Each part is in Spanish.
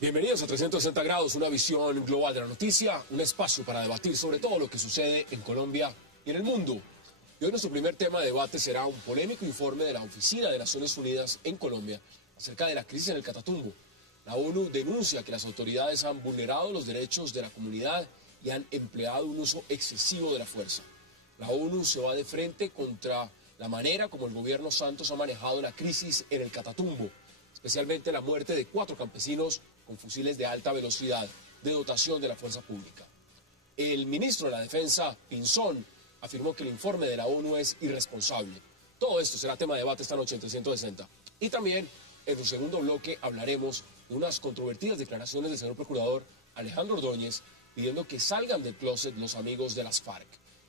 Bienvenidos a 360 grados, una visión global de la noticia, un espacio para debatir sobre todo lo que sucede en Colombia y en el mundo. Y hoy nuestro primer tema de debate será un polémico informe de la Oficina de Naciones Unidas en Colombia acerca de la crisis en el Catatumbo. La ONU denuncia que las autoridades han vulnerado los derechos de la comunidad y han empleado un uso excesivo de la fuerza. La ONU se va de frente contra la manera como el gobierno Santos ha manejado la crisis en el Catatumbo, especialmente la muerte de 4 campesinos con fusiles de alta velocidad de dotación de la fuerza pública. El ministro de la Defensa, Pinzón, afirmó que el informe de la ONU es irresponsable. Todo esto será tema de debate esta noche en 360. Y también, en un segundo bloque, hablaremos de unas controvertidas declaraciones del señor procurador Alejandro Ordóñez pidiendo que salgan del closet los amigos de las FARC.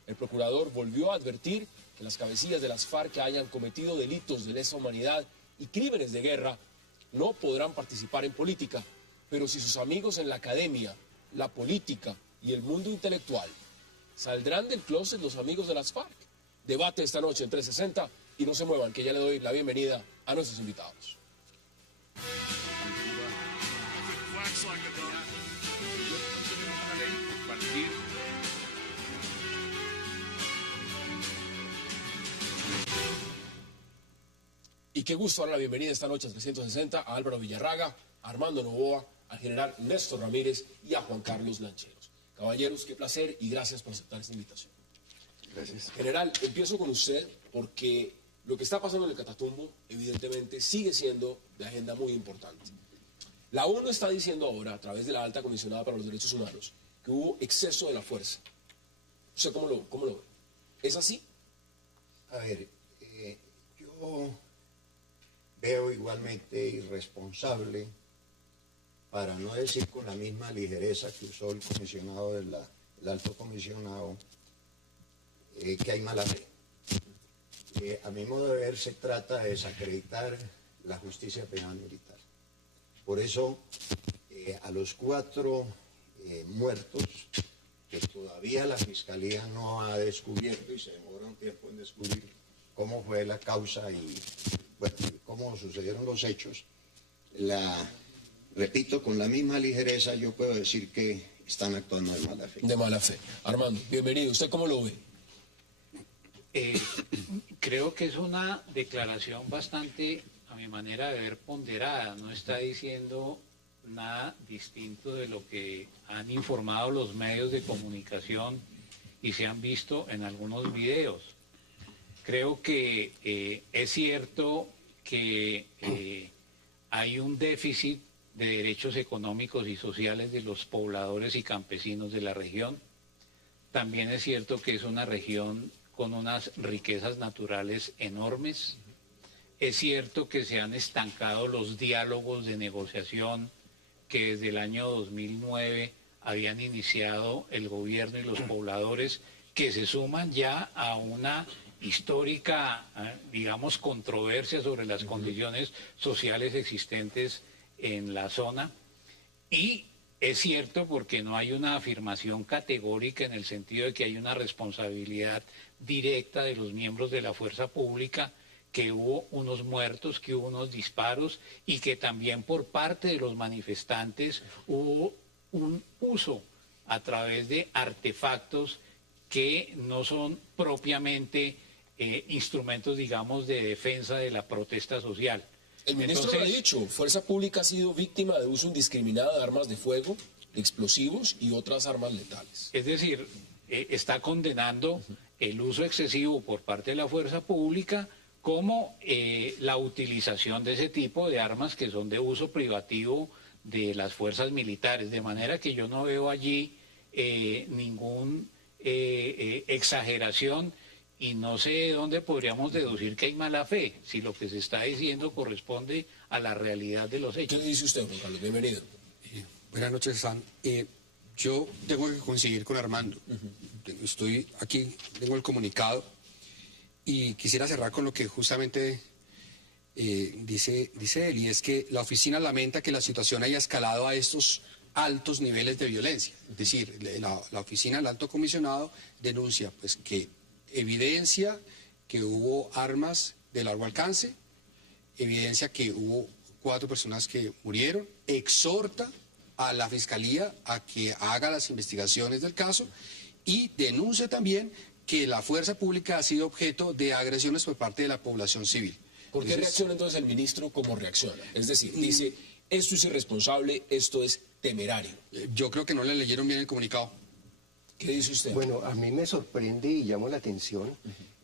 El procurador volvió a advertir que las cabecillas de las FARC que hayan cometido delitos de lesa humanidad y crímenes de guerra no podrán participar en política, pero si sus amigos en la academia, la política y el mundo intelectual saldrán del closet los amigos de las FARC. Debate esta noche en 360 y no se muevan, que ya le doy la bienvenida a nuestros invitados. Y qué gusto dar la bienvenida esta noche a 360 a Álvaro Villarraga, a Armando Novoa, al general Néstor Ramírez y a Juan Carlos Lancheros. Caballeros, qué placer y gracias por aceptar esta invitación. Gracias. General, empiezo con usted porque lo que está pasando en el Catatumbo evidentemente sigue siendo de agenda muy importante. La ONU está diciendo ahora, a través de la Alta Comisionada para los Derechos Humanos, que hubo exceso de la fuerza. ¿Usted cómo lo ve? ¿Es así? A ver, yo veo igualmente irresponsable, para no decir con la misma ligereza que usó el comisionado el alto comisionado, que hay mala fe. A mi modo de ver, se trata de desacreditar la justicia penal militar. Por eso, a los 4 muertos, que todavía la Fiscalía no ha descubierto y se demora un tiempo en descubrir cómo fue la causa y bueno, cómo sucedieron los hechos, repito, con la misma ligereza yo puedo decir que están actuando de mala fe. De mala fe. Armando, bienvenido. ¿Usted cómo lo ve? Creo que es una declaración bastante, a mi manera de ver, ponderada. No está diciendo nada distinto de lo que han informado los medios de comunicación y se han visto en algunos videos. Creo que es cierto que hay un déficit de derechos económicos y sociales de los pobladores y campesinos de la región. También es cierto que es una región con unas riquezas naturales enormes. Es cierto que se han estancado los diálogos de negociación que desde el año 2009 habían iniciado el gobierno y los pobladores, que se suman ya a una histórica, digamos, controversia sobre las condiciones sociales existentes en la zona. Y es cierto porque no hay una afirmación categórica en el sentido de que hay una responsabilidad directa de los miembros de la fuerza pública, que hubo unos muertos, que hubo unos disparos y que también por parte de los manifestantes hubo un uso a través de artefactos que no son propiamente instrumentos, digamos, de defensa de la protesta social. El ministro lo ha dicho, Fuerza Pública ha sido víctima de uso indiscriminado de armas de fuego, explosivos y otras armas letales. Es decir, está condenando el uso excesivo por parte de la Fuerza Pública como la utilización de ese tipo de armas que son de uso privativo de las fuerzas militares, de manera que yo no veo allí ningún exageración y no sé de dónde podríamos deducir que hay mala fe, si lo que se está diciendo corresponde a la realidad de los hechos. ¿Qué dice usted, Juan Carlos? Bienvenido. Buenas noches, San. Yo tengo que coincidir con Armando. Estoy aquí, tengo el comunicado y quisiera cerrar con lo que justamente dice él, y es que la oficina lamenta que la situación haya escalado a estos altos niveles de violencia. Es decir, la oficina del alto comisionado denuncia pues, que evidencia que hubo armas de largo alcance, evidencia que hubo 4 personas que murieron, exhorta a la Fiscalía a que haga las investigaciones del caso y denuncia también que la fuerza pública ha sido objeto de agresiones por parte de la población civil. ¿Por qué reacciona entonces el ministro como reacciona? Es decir, dice, esto es irresponsable, esto es temerario. Yo creo que no le leyeron bien el comunicado. ¿Qué dice usted? Bueno, a mí me sorprende y llamo la atención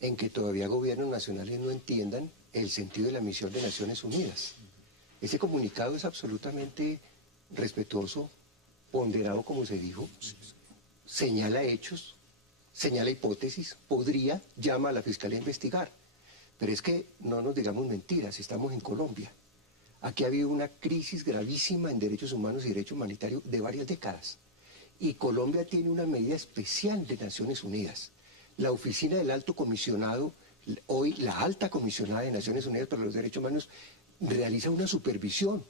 en que todavía gobiernos nacionales no entiendan el sentido de la misión de Naciones Unidas. Ese comunicado es absolutamente respetuoso, ponderado como se dijo, señala hechos, señala hipótesis, podría, llama a la Fiscalía a investigar. Pero es que no nos digamos mentiras, estamos en Colombia. Aquí ha habido una crisis gravísima en derechos humanos y derecho humanitario de varias décadas. Y Colombia tiene una medida especial de Naciones Unidas. La oficina del alto comisionado, hoy la alta comisionada de Naciones Unidas para los Derechos Humanos, realiza una supervisión,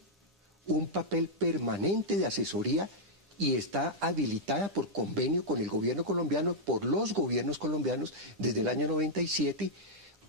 un papel permanente de asesoría y está habilitada por convenio con el gobierno colombiano, por los gobiernos colombianos desde el año 97,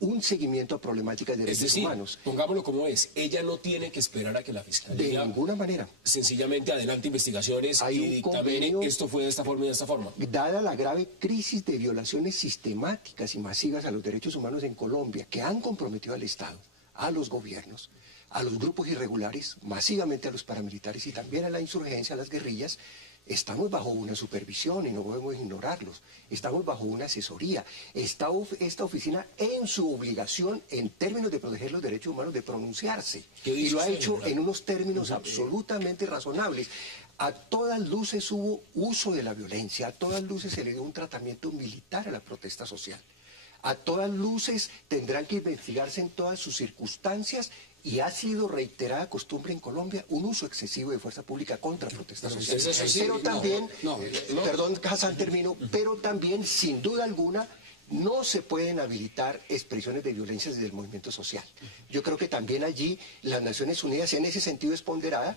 un seguimiento a problemáticas de derechos humanos. Pongámoslo como es, ella no tiene que esperar a que la Fiscalía De ninguna manera. Sencillamente adelante investigaciones Hay y un dictamine convenio- esto fue de esta forma y de esta forma. Dada la grave crisis de violaciones sistemáticas y masivas a los derechos humanos en Colombia, que han comprometido al Estado, a los gobiernos, a los grupos irregulares, masivamente a los paramilitares y también a la insurgencia, a las guerrillas, estamos bajo una supervisión y no podemos ignorarlos. Estamos bajo una asesoría. Está esta oficina en su obligación, en términos de proteger los derechos humanos, de pronunciarse. ¿Qué dice Y lo ha usted, hecho general? en unos términos absolutamente razonables. A todas luces hubo uso de la violencia, a todas luces se le dio un tratamiento militar a la protesta social. A todas luces tendrán que investigarse en todas sus circunstancias y ha sido reiterada costumbre en Colombia un uso excesivo de fuerza pública contra protestas Pero sociales. eso sí, Pero no, también, no. perdón, Hassan, termino, pero también, sin duda alguna, no se pueden habilitar expresiones de violencia desde el movimiento social. Yo creo que también allí las Naciones Unidas, en ese sentido, es ponderada,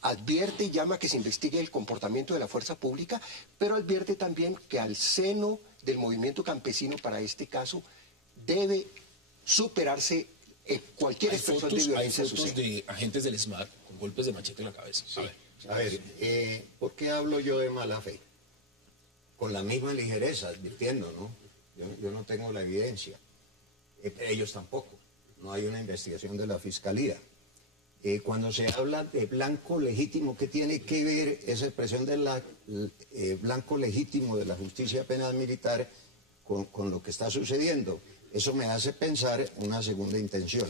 advierte y llama a que se investigue el comportamiento de la fuerza pública, pero advierte también que al seno del movimiento campesino, para este caso, debe superarse cualquier Hay expresión fotos, de violencia social. de agentes del SMAT con golpes de machete en la cabeza. Sí. A ver. ¿Por qué hablo yo de mala fe? Con la misma ligereza, advirtiendo, ¿no? Yo no tengo la evidencia. Ellos tampoco. No hay una investigación de la Fiscalía. Cuando se habla de blanco legítimo, ¿qué tiene que ver esa expresión de blanco legítimo de la justicia penal militar con lo que está sucediendo? Eso me hace pensar una segunda intención.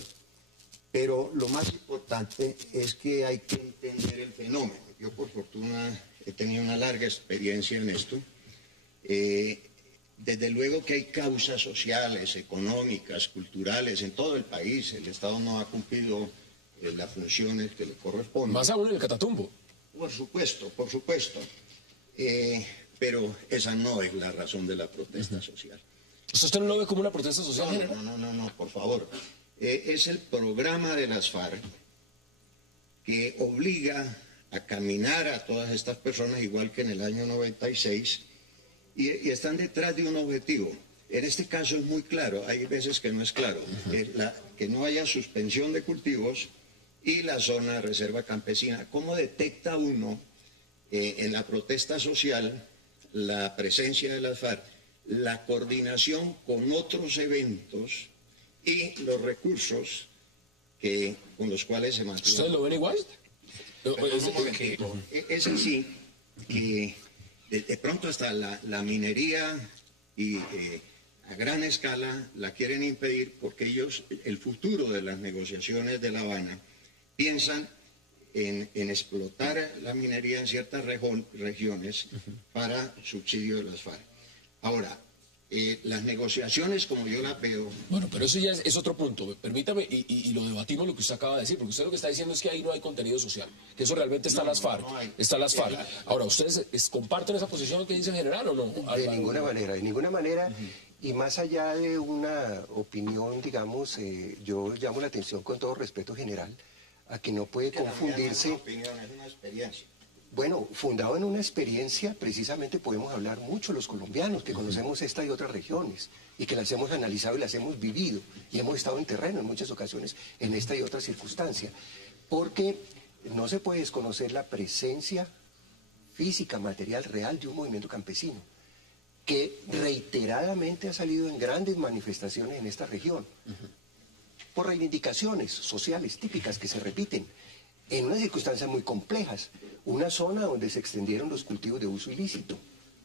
Pero lo más importante es que hay que entender el fenómeno. Yo, por fortuna, he tenido una larga experiencia en esto. Desde luego que hay causas sociales, económicas, culturales en todo el país. El Estado no ha cumplido las funciones que le corresponden. Más aún en el Catatumbo. Por supuesto, por supuesto. Pero esa no es la razón de la protesta social. O sea, ¿usted no lo ve como una protesta social, general? No, por favor. Es el programa de las FARC que obliga a caminar a todas estas personas, igual que en el año 96, y están detrás de un objetivo. En este caso es muy claro, hay veces que no es claro, que no haya suspensión de cultivos y la zona de reserva campesina. ¿Cómo detecta uno en la protesta social la presencia de las FARC? La coordinación con otros eventos y los recursos con los cuales se mantiene. ¿Ustedes lo ven igual? Es así que de pronto hasta la minería y a gran escala la quieren impedir porque ellos, el futuro de las negociaciones de La Habana, piensan en explotar la minería en ciertas regiones para subsidio de las FARC. Ahora, las negociaciones, como yo las veo... Bueno, pero eso ya es otro punto. Permítame, y lo debatimos lo que usted acaba de decir, porque usted lo que está diciendo es que ahí no hay contenido social, que eso realmente está en las FARC. No hay. Está en las FARC. Ahora, ¿ustedes comparten esa posición que dice el general o no? De ninguna manera, de ninguna manera. Y más allá de una opinión, digamos, yo llamo la atención con todo respeto general a que no puede que la mía no es confundirse. una opinión, es una experiencia. Bueno, fundado en una experiencia, precisamente podemos hablar mucho los colombianos, que conocemos esta y otras regiones, y que las hemos analizado y las hemos vivido, y hemos estado en terreno en muchas ocasiones en esta y otra circunstancia, porque no se puede desconocer la presencia física, material, real de un movimiento campesino, que reiteradamente ha salido en grandes manifestaciones en esta región, por reivindicaciones sociales típicas que se repiten, en unas circunstancias muy complejas. Una zona donde se extendieron los cultivos de uso ilícito,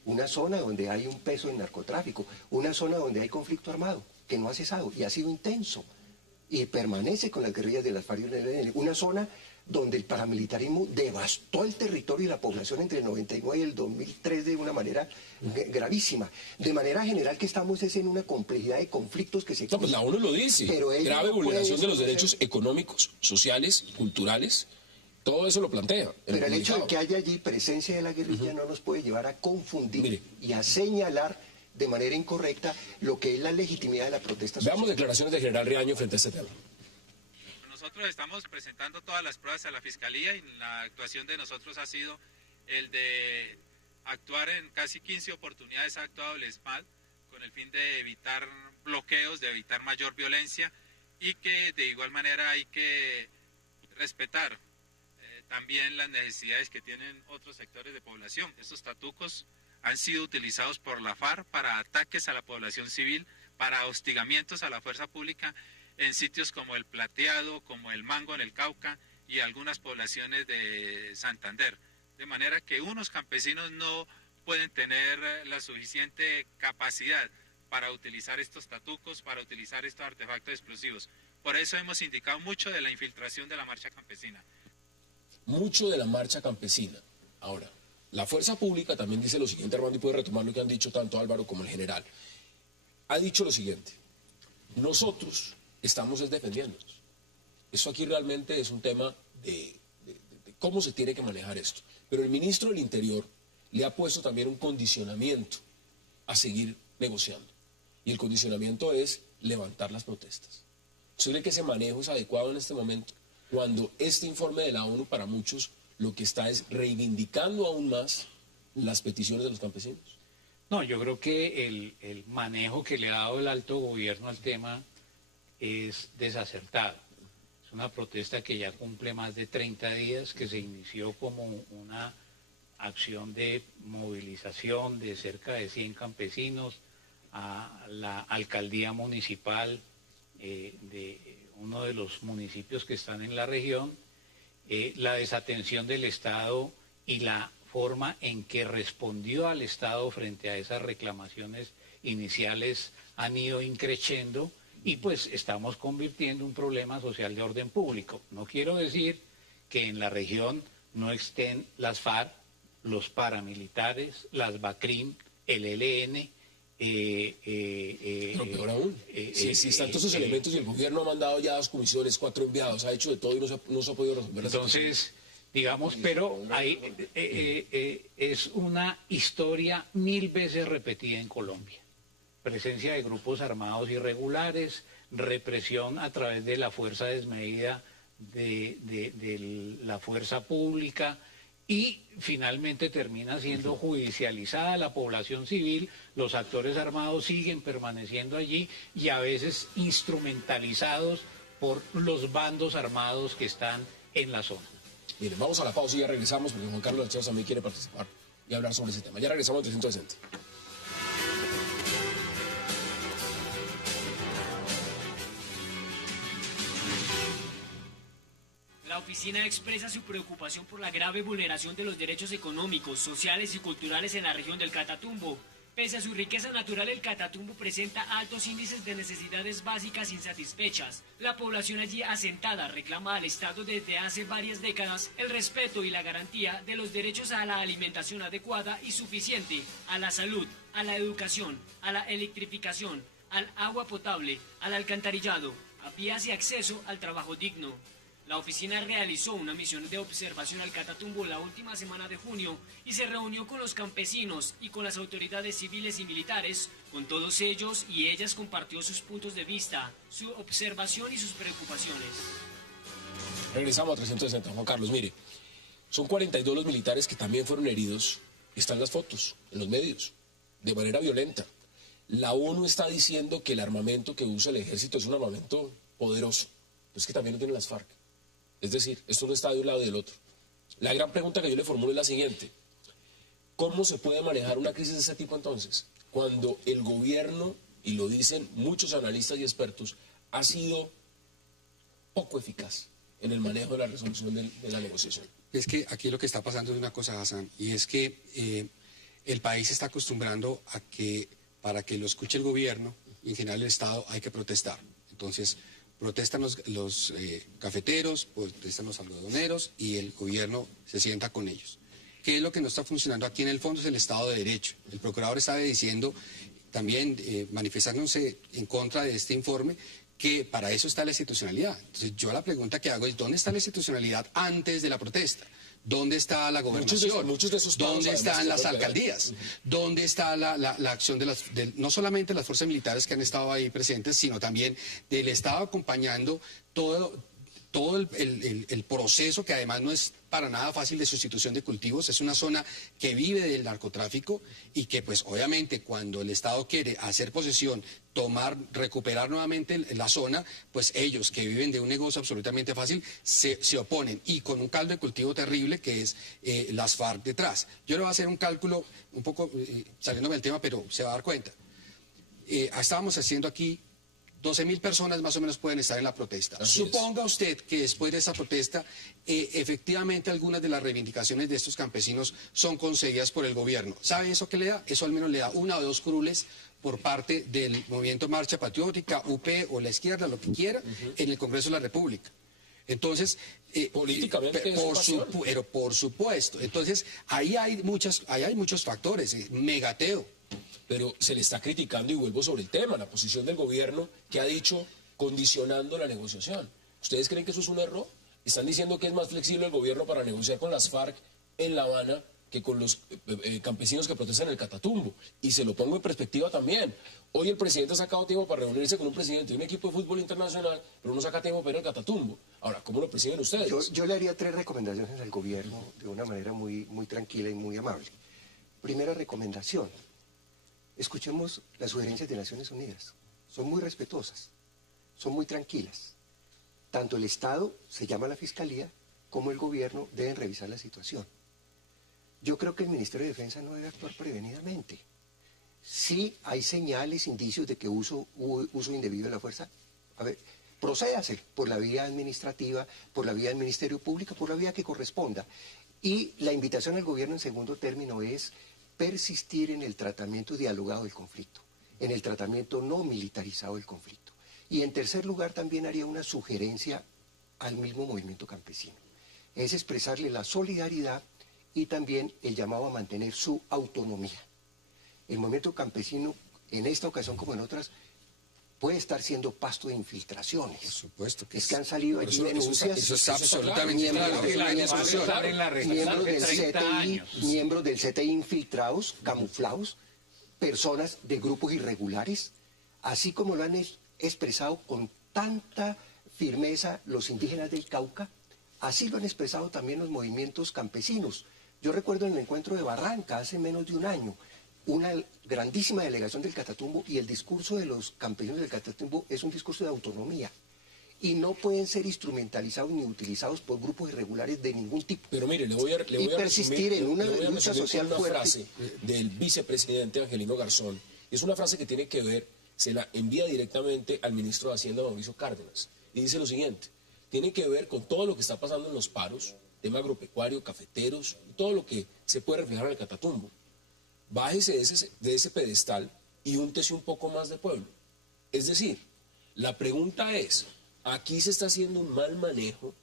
una zona donde hay un peso en narcotráfico, una zona donde hay conflicto armado, que no ha cesado y ha sido intenso, y permanece con las guerrillas de las FARC y el ELN, una zona donde el paramilitarismo devastó el territorio y la población entre el 99 y el 2003 de una manera gravísima. De manera general que estamos es en una complejidad de conflictos que se... No, pues la ONU lo dice, grave vulneración de los derechos económicos, sociales, culturales, todo eso lo plantea. Pero el hecho de que haya allí presencia de la guerrilla no nos puede llevar a confundir y a señalar de manera incorrecta lo que es la legitimidad de la protesta social. Veamos declaraciones del general Riaño frente a este tema. Nosotros estamos presentando todas las pruebas a la Fiscalía y la actuación de nosotros ha sido el de actuar en casi 15 oportunidades, ha actuado el ESMAD con el fin de evitar bloqueos, de evitar mayor violencia y que de igual manera hay que respetar también las necesidades que tienen otros sectores de población. Estos tatucos han sido utilizados por la FARC para ataques a la población civil, para hostigamientos a la fuerza pública en sitios como el Plateado, como el Mango en el Cauca y algunas poblaciones de Santander. De manera que unos campesinos no pueden tener la suficiente capacidad para utilizar estos tatucos, para utilizar estos artefactos explosivos. Por eso hemos indicado mucho de la infiltración de la marcha campesina. Mucho de la marcha campesina. Ahora, la fuerza pública también dice lo siguiente, Armando, y puede retomar lo que han dicho tanto Álvaro como el general. Ha dicho lo siguiente: nosotros estamos defendiéndonos. Eso aquí realmente es un tema de cómo se tiene que manejar esto. Pero el ministro del Interior le ha puesto también un condicionamiento a seguir negociando. Y el condicionamiento es levantar las protestas. ¿Usted cree que ese manejo es adecuado en este momento? Cuando este informe de la ONU para muchos lo que está es reivindicando aún más las peticiones de los campesinos. No, yo creo que el manejo que le ha dado el alto gobierno al tema es desacertado. Es una protesta que ya cumple más de 30 días, que se inició como una acción de movilización de cerca de 100 campesinos a la alcaldía municipal de uno de los municipios que están en la región, la desatención del Estado y la forma en que respondió al Estado frente a esas reclamaciones iniciales han ido increciendo y pues estamos convirtiendo un problema social de orden público. No quiero decir que en la región no estén las FARC, los paramilitares, las BACRIM, el ELN. Pero peor aún, si están todos esos elementos y el gobierno ha mandado ya 2 comisiones, 4 enviados, ha hecho de todo y no se ha podido resolver. Entonces, digamos, pero hay, es una historia 1000 veces repetida en Colombia. Presencia de grupos armados irregulares, represión a través de la fuerza desmedida de la fuerza pública y finalmente termina siendo judicializada la población civil, los actores armados siguen permaneciendo allí y a veces instrumentalizados por los bandos armados que están en la zona. Miren, vamos a la pausa y ya regresamos porque Juan Carlos Archevas también quiere participar y hablar sobre ese tema. Ya regresamos a 360. La oficina expresa su preocupación por la grave vulneración de los derechos económicos, sociales y culturales en la región del Catatumbo. Pese a su riqueza natural, el Catatumbo presenta altos índices de necesidades básicas insatisfechas. La población allí asentada reclama al Estado desde hace varias décadas el respeto y la garantía de los derechos a la alimentación adecuada y suficiente, a la salud, a la educación, a la electrificación, al agua potable, al alcantarillado, a vías y acceso al trabajo digno. La oficina realizó una misión de observación al Catatumbo la última semana de junio y se reunió con los campesinos y con las autoridades civiles y militares. Con todos ellos y ellas compartió sus puntos de vista, su observación y sus preocupaciones. Regresamos a 360. Juan Carlos, mire, Son 42 los militares que también fueron heridos. Están las fotos en los medios, de manera violenta. La ONU está diciendo que el armamento que usa el ejército es un armamento poderoso. Pero es que también lo tienen las FARC. Es decir, esto no está de un lado y del otro. La gran pregunta que yo le formulo es la siguiente. ¿Cómo se puede manejar una crisis de ese tipo entonces? Cuando el gobierno, y lo dicen muchos analistas y expertos, ha sido poco eficaz en el manejo de la resolución de la negociación. Es que aquí lo que está pasando es una cosa, Hassan, y es que el país se está acostumbrando a que para que lo escuche el gobierno, y en general el Estado, hay que protestar. Entonces, protestan los cafeteros, protestan los algodoneros y el gobierno se sienta con ellos. ¿Qué es lo que no está funcionando aquí en el fondo? Es el Estado de Derecho. El procurador estaba diciendo, también manifestándose en contra de este informe, que para eso está la institucionalidad. Entonces yo la pregunta que hago es, ¿dónde está la institucionalidad antes de la protesta? ¿Dónde está la gobernación? Muchos de esos ¿Dónde están las alcaldías? ¿Dónde está la acción no solamente de las fuerzas militares que han estado ahí presentes, sino también del Estado acompañando todo el proceso, que además no es para nada fácil, de sustitución de cultivos? Es una zona que vive del narcotráfico y que pues obviamente cuando el Estado quiere hacer posesión, recuperar nuevamente la zona, pues ellos que viven de un negocio absolutamente fácil se oponen, y con un caldo de cultivo terrible que es las FARC detrás. Yo le voy a hacer un cálculo un poco saliéndome del tema, pero se va a dar cuenta. Estábamos haciendo aquí 12.000 personas más o menos pueden estar en la protesta. Suponga usted que después de esa protesta, efectivamente algunas de las reivindicaciones de estos campesinos son concedidas por el gobierno. ¿Sabe eso qué le da? Eso al menos le da 1 o 2 curules por parte del movimiento Marcha Patriótica, UP o la izquierda, lo que quiera, en el Congreso de la República. Entonces, políticamente pero por supuesto. Entonces, ahí hay muchos factores. Megateo. Pero se le está criticando, y vuelvo sobre el tema, la posición del gobierno que ha dicho condicionando la negociación. ¿Ustedes creen que eso es un error? Están diciendo que es más flexible el gobierno para negociar con las FARC en La Habana que con los campesinos que protestan en el Catatumbo. Y se lo pongo en perspectiva también. Hoy el presidente ha sacado tiempo para reunirse con un presidente de un equipo de fútbol internacional, pero no saca tiempo para ir al Catatumbo. Ahora, ¿cómo lo perciben ustedes? Yo le haría 3 recomendaciones al gobierno de una manera muy, muy tranquila y muy amable. Primera recomendación: escuchemos las sugerencias de Naciones Unidas. Son muy respetuosas, son muy tranquilas. Tanto el Estado, se llama la Fiscalía, como el gobierno deben revisar la situación. Yo creo que el Ministerio de Defensa no debe actuar prevenidamente. Si hay señales, indicios de que uso indebido de la fuerza, a ver, procédase por la vía administrativa, por la vía del Ministerio Público, por la vía que corresponda. Y la invitación al gobierno en segundo término es persistir en el tratamiento dialogado del conflicto, en el tratamiento no militarizado del conflicto. Y en tercer lugar también haría una sugerencia al mismo movimiento campesino. Es expresarle la solidaridad y también el llamado a mantener su autonomía. El movimiento campesino, en esta ocasión como en otras, puede estar siendo pasto de infiltraciones. Por supuesto que es que han salido allí denuncias. Eso está absolutamente claro. Miembros del CTI infiltrados, camuflados, personas de grupos irregulares, así como lo han expresado con tanta firmeza los indígenas del Cauca, así lo han expresado también los movimientos campesinos. Yo recuerdo en el encuentro de Barranca, hace menos de un año, una grandísima delegación del Catatumbo, y el discurso de los campesinos del Catatumbo es un discurso de autonomía. Y no pueden ser instrumentalizados ni utilizados por grupos irregulares de ningún tipo. Pero mire, le voy a persistir en una lucha social fuerte. Frase del vicepresidente Angelino Garzón. Es una frase que tiene que ver, se la envía directamente al ministro de Hacienda, Mauricio Cárdenas. Y dice lo siguiente: tiene que ver con todo lo que está pasando en los paros, tema agropecuario, cafeteros, y todo lo que se puede reflejar en el Catatumbo. Bájese de ese pedestal y úntese un poco más de pueblo. Es decir, la pregunta es, aquí se está haciendo un mal manejo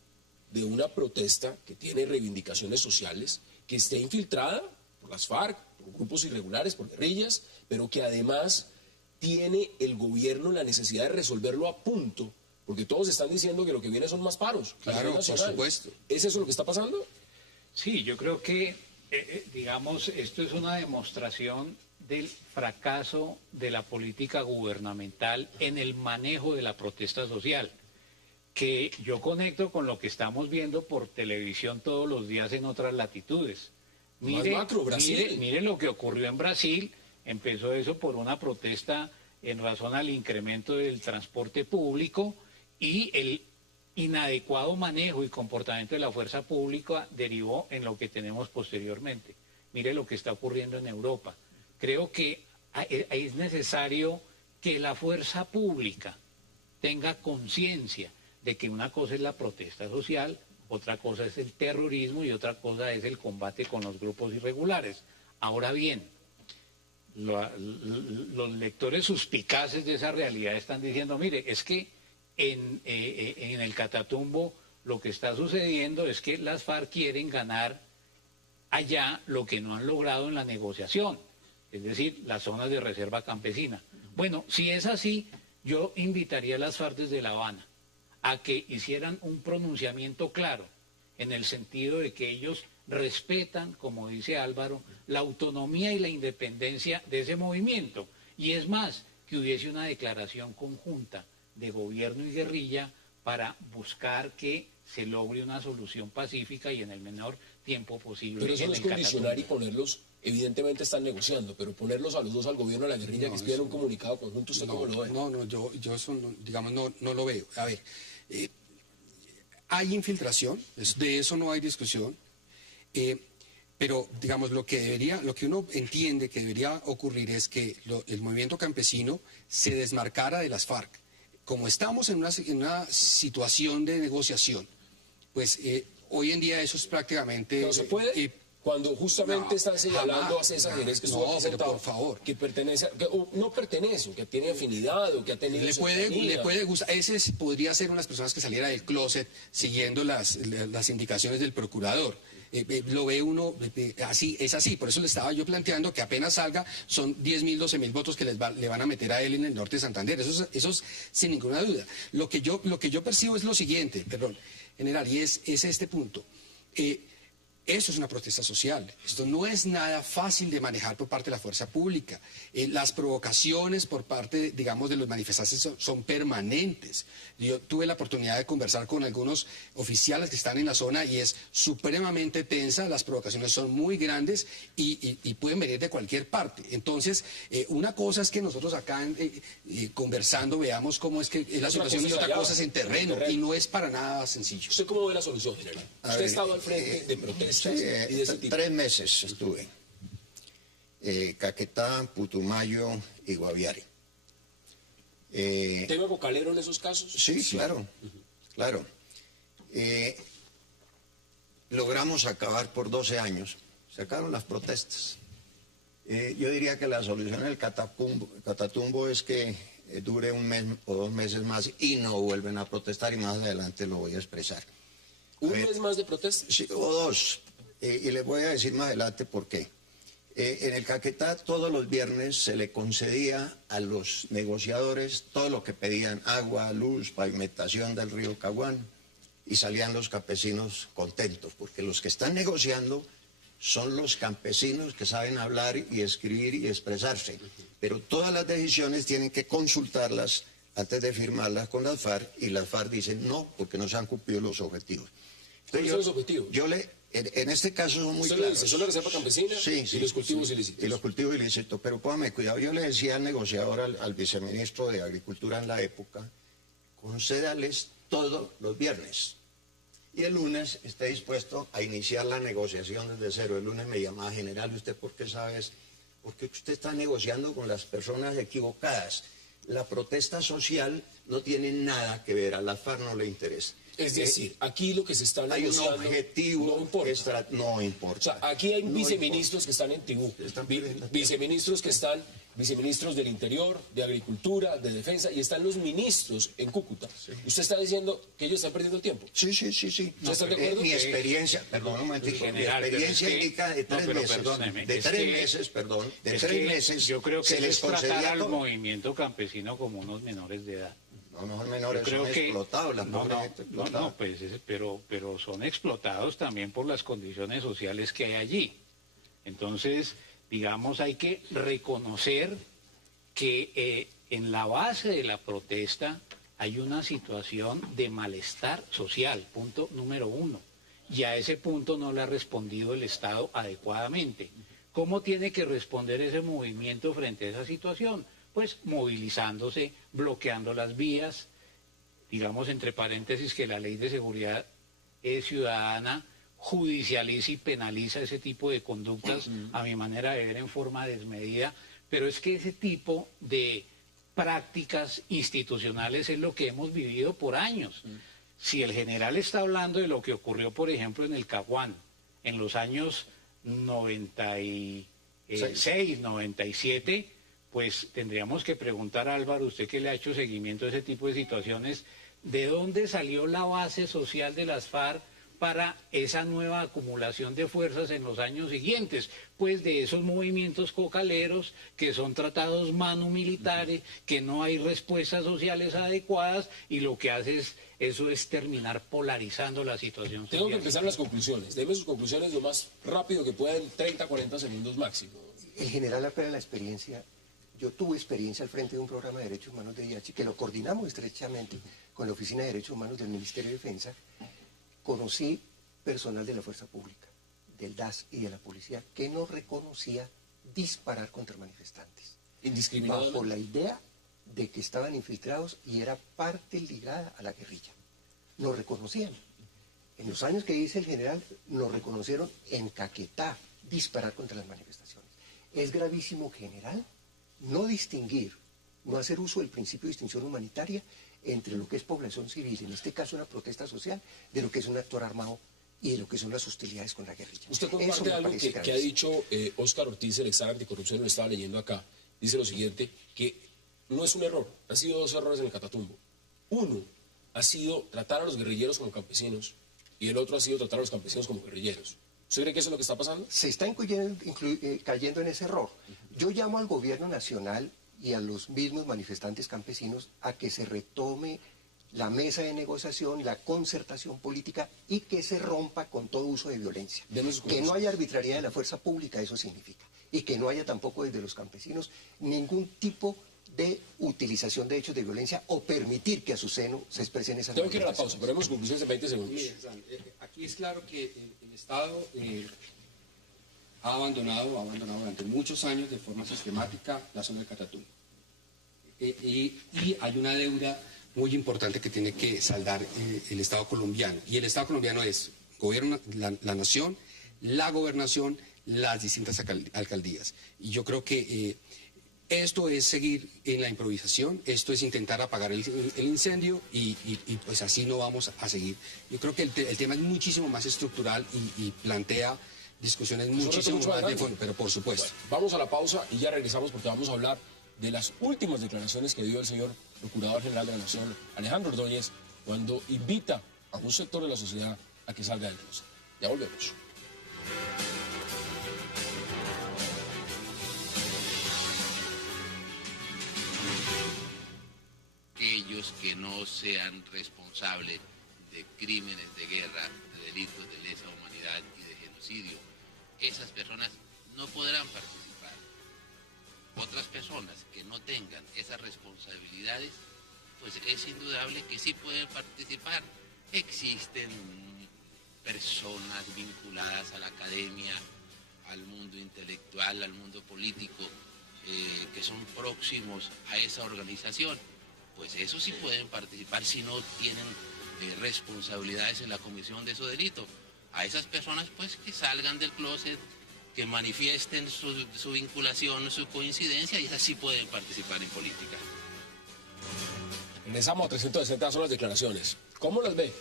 de una protesta que tiene reivindicaciones sociales, que esté infiltrada por las FARC, por grupos irregulares, por guerrillas, pero que además tiene el gobierno la necesidad de resolverlo a punto, porque todos están diciendo que lo que viene son más paros. Claro, por supuesto. ¿Es eso lo que está pasando? Sí, yo creo que digamos, esto es una demostración del fracaso de la política gubernamental en el manejo de la protesta social. que yo conecto con lo que estamos viendo por televisión todos los días en otras latitudes. Más macro, Brasil. Mire lo que ocurrió en Brasil. Empezó eso por una protesta en razón al incremento del transporte público y el inadecuado manejo y comportamiento de la fuerza pública derivó en lo que tenemos posteriormente. Mire lo que está ocurriendo en Europa. Creo que es necesario que la fuerza pública tenga conciencia de que una cosa es la protesta social, otra cosa es el terrorismo y otra cosa es el combate con los grupos irregulares. Ahora bien, los lectores suspicaces de esa realidad están diciendo, mire, es que en el Catatumbo lo que está sucediendo es que las FARC quieren ganar allá lo que no han logrado en la negociación, es decir, las zonas de reserva campesina. Bueno, si es así, yo invitaría a las FARC desde La Habana a que hicieran un pronunciamiento claro, en el sentido de que ellos respetan, como dice Álvaro, la autonomía y la independencia de ese movimiento. Y es más, que hubiese una declaración conjunta de gobierno y guerrilla para buscar que se logre una solución pacífica y en el menor tiempo posible. Pero eso no es condicionar y ponerlos, evidentemente están negociando, pero ponerlos a los dos, al gobierno y a la guerrilla, que expidan un comunicado conjunto, ¿usted cómo lo ve? No, yo eso, digamos, no lo veo. A ver, hay infiltración, de eso no hay discusión, pero digamos lo que uno entiende que debería ocurrir es que el movimiento campesino se desmarcara de las FARC. Como estamos en una situación de negociación, pues hoy en día eso es prácticamente... ¿No se puede? Cuando justamente están señalando a César Jerez, que estuvo aquí sentado, por favor, que pertenece, no pertenece, que tiene afinidad o que ha tenido... Le puede gustar, ese podría ser unas personas que saliera del closet siguiendo las indicaciones del procurador. Lo ve uno así, es así, por eso le estaba yo planteando que apenas salga son 10.000, 12.000 votos que le van a meter a él en el norte de Santander, eso es sin ninguna duda. Lo que yo percibo es lo siguiente, perdón, general, y es este punto. Eso es una protesta social. Esto no es nada fácil de manejar por parte de la fuerza pública. Las provocaciones por parte, digamos, de los manifestantes son permanentes. Yo tuve la oportunidad de conversar con algunos oficiales que están en la zona y es supremamente tensa. Las provocaciones son muy grandes y pueden venir de cualquier parte. Entonces, una cosa es que nosotros acá conversando veamos cómo es que es la situación y otra cosa es en terreno y no es para nada sencillo. ¿Usted cómo ve la solución, general? Usted ha estado al frente de protestas. Sí, 3 meses estuve. Caquetá, Putumayo y Guaviare. ¿Tema vocalero en esos casos? Sí, claro, claro. Logramos acabar por 12 años. Se acabaron las protestas. Yo diría que la solución del Catatumbo es que dure 1 mes o 2 meses más y no vuelven a protestar y más adelante lo voy a expresar. ¿Un mes más de protestas? Sí, o 2. Y les voy a decir más adelante por qué. En el Caquetá todos los viernes se le concedía a los negociadores todo lo que pedían: agua, luz, pavimentación del río Caguán, y salían los campesinos contentos, porque los que están negociando son los campesinos que saben hablar y escribir y expresarse, pero todas las decisiones tienen que consultarlas antes de firmarlas con las FARC, y las FARC dicen no, porque no se han cumplido los objetivos. ¿Cuáles son los objetivos? En este caso son muy claros. ¿Son la reserva campesina? Sí, y los cultivos ilícitos. Y los cultivos ilícitos, pero póngame cuidado. Yo le decía al negociador, al viceministro de Agricultura en la época, concédales todos los viernes. Y el lunes esté dispuesto a iniciar la negociación desde cero. El lunes me llamaba: general, ¿usted por qué sabe? Porque usted está negociando con las personas equivocadas. La protesta social no tiene nada que ver, a la FARC no le interesa. Es decir, aquí lo que se está negociando... Hay un objetivo... No importa. No importa. O sea, aquí hay viceministros que están en Tibú, viceministros del Interior, de Agricultura, de Defensa, y están los ministros en Cúcuta. Sí. ¿Usted está diciendo que ellos están perdiendo el tiempo? Sí. ¿Usted está de acuerdo? Mi experiencia, perdón un momentico, mi experiencia indica de 3 meses. De 3 meses, yo creo que se les tratar al movimiento campesino como unos menores de edad. No, menores, son explotados, las pero son explotados también por las condiciones sociales que hay allí. Entonces, digamos, hay que reconocer que en la base de la protesta hay una situación de malestar social, punto número uno. Y a ese punto no le ha respondido el Estado adecuadamente. ¿Cómo tiene que responder ese movimiento frente a esa situación? Pues movilizándose, bloqueando las vías, digamos entre paréntesis que la Ley de Seguridad Ciudadana judicializa y penaliza ese tipo de conductas, a mi manera de ver, en forma desmedida, pero es que ese tipo de prácticas institucionales es lo que hemos vivido por años. Si el general está hablando de lo que ocurrió, por ejemplo, en el Caguán, en los años 96, 97, pues tendríamos que preguntar a Álvaro, usted que le ha hecho seguimiento a ese tipo de situaciones, ¿de dónde salió la base social de las FARC para esa nueva acumulación de fuerzas en los años siguientes? Pues de esos movimientos cocaleros que son tratados manu militares, que no hay respuestas sociales adecuadas y lo que hace eso es terminar polarizando la situación. Tengo que empezar las conclusiones. Deme sus conclusiones lo más rápido que puedan, 30, 40 segundos máximo. El general apela a la experiencia. Yo tuve experiencia al frente de un programa de derechos humanos de IH, que lo coordinamos estrechamente con la Oficina de Derechos Humanos del Ministerio de Defensa. Conocí personal de la Fuerza Pública, del DAS y de la policía, que no reconocía disparar contra manifestantes. Indiscriminadamente. Bajo la idea de que estaban infiltrados y era parte ligada a la guerrilla. Nos reconocían. En los años que dice el general, nos reconocieron en Caquetá, disparar contra las manifestaciones. Es gravísimo, general, no distinguir, no hacer uso del principio de distinción humanitaria entre lo que es población civil, en este caso una protesta social, de lo que es un actor armado y de lo que son las hostilidades con la guerrilla. Usted comparte algo que ha dicho Óscar Ortiz, el ex anticorrupción, lo estaba leyendo acá. Dice lo siguiente, que no es un error, han sido dos errores en el Catatumbo. Uno ha sido tratar a los guerrilleros como campesinos y el otro ha sido tratar a los campesinos como guerrilleros. ¿Usted cree que eso es lo que está pasando? Se está cayendo en ese error. Yo llamo al gobierno nacional y a los mismos manifestantes campesinos a que se retome la mesa de negociación, la concertación política y que se rompa con todo uso de violencia. Que no haya arbitrariedad de la fuerza pública, eso significa. Y que no haya tampoco desde los campesinos ningún tipo de utilización de hechos de violencia o permitir que a su seno se expresen esas Tengo que ir a la pausa, pero hemos conclusiones en 20 segundos. Aquí es claro que el Estado ha abandonado durante muchos años de forma sistemática la zona del Catatumbo. Y hay una deuda muy importante que tiene que saldar el Estado colombiano. Y el Estado colombiano es gobierno, la nación, la gobernación, las distintas alcaldías. Y yo creo que esto es seguir en la improvisación, esto es intentar apagar el incendio y pues así no vamos a seguir. Yo creo que el tema es muchísimo más estructural y plantea discusiones muchísimo más de fondo, pero por supuesto. Bueno, vamos a la pausa y ya regresamos porque vamos a hablar de las últimas declaraciones que dio el señor Procurador General de la Nación, Alejandro Ordóñez, cuando invita a un sector de la sociedad a que salga del closet. Ya volvemos. Aquellos que no sean responsables de crímenes de guerra, de delitos de lesa humanidad y de genocidio, esas personas no podrán participar. Otras personas que no tengan esas responsabilidades, pues es indudable que sí pueden participar. Existen personas vinculadas a la academia, al mundo intelectual, al mundo político, que son próximos a esa organización. Pues eso sí pueden participar si no tienen responsabilidades en la comisión de esos delitos. A esas personas pues que salgan del closet, que manifiesten su vinculación, su coincidencia, y esas sí pueden participar en política. Regresamos a 360, son las declaraciones. ¿Cómo las ve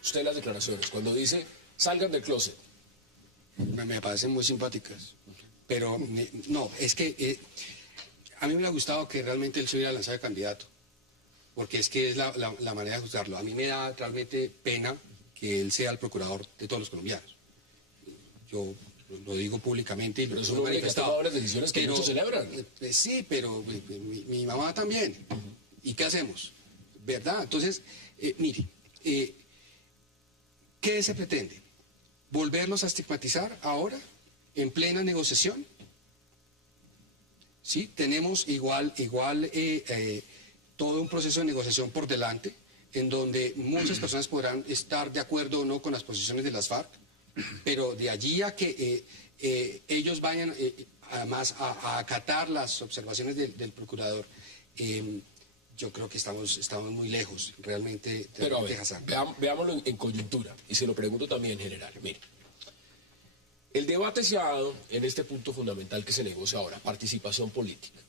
usted las declaraciones? Cuando dice, salgan del closet. Me parecen muy simpáticas, pero no, es que a mí me ha gustado que realmente él se hubiera lanzado de candidato, porque es que es la manera de juzgarlo. A mí me da realmente pena que él sea el procurador de todos los colombianos. Yo lo digo públicamente y lo he manifestado. Las decisiones que muchos celebran. Sí, pero mi mamá también. ¿Y qué hacemos? ¿Verdad? Entonces, mire, ¿qué se pretende? ¿Volverlos a estigmatizar ahora, en plena negociación? Sí, tenemos igual todo un proceso de negociación por delante, en donde muchas personas podrán estar de acuerdo o no con las posiciones de las FARC, pero de allí a que ellos vayan además a acatar las observaciones del procurador, yo creo que estamos muy lejos realmente. Pero a ver, veámoslo en coyuntura, y se lo pregunto también en general. Mire, el debate se ha dado en este punto fundamental que se negocia ahora, participación política.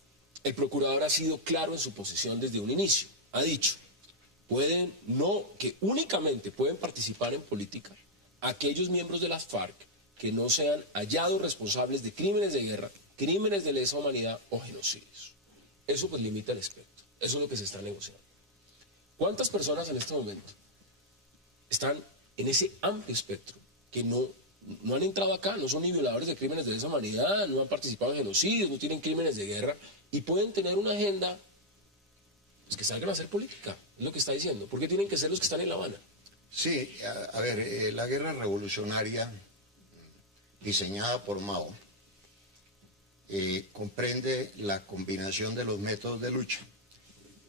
El procurador ha sido claro en su posición desde un inicio. Ha dicho, que únicamente pueden participar en política aquellos miembros de las FARC que no sean hallados responsables de crímenes de guerra, crímenes de lesa humanidad o genocidios. Eso pues limita el espectro. Eso es lo que se está negociando. ¿Cuántas personas en este momento están en ese amplio espectro que no han entrado acá, no son ni violadores de crímenes de lesa humanidad, no han participado en genocidios, no tienen crímenes de guerra y pueden tener una agenda pues, que salgan a hacer política? Es lo que está diciendo. ¿Por qué tienen que ser los que están en La Habana? Sí, a ver, la guerra revolucionaria diseñada por Mao comprende la combinación de los métodos de lucha.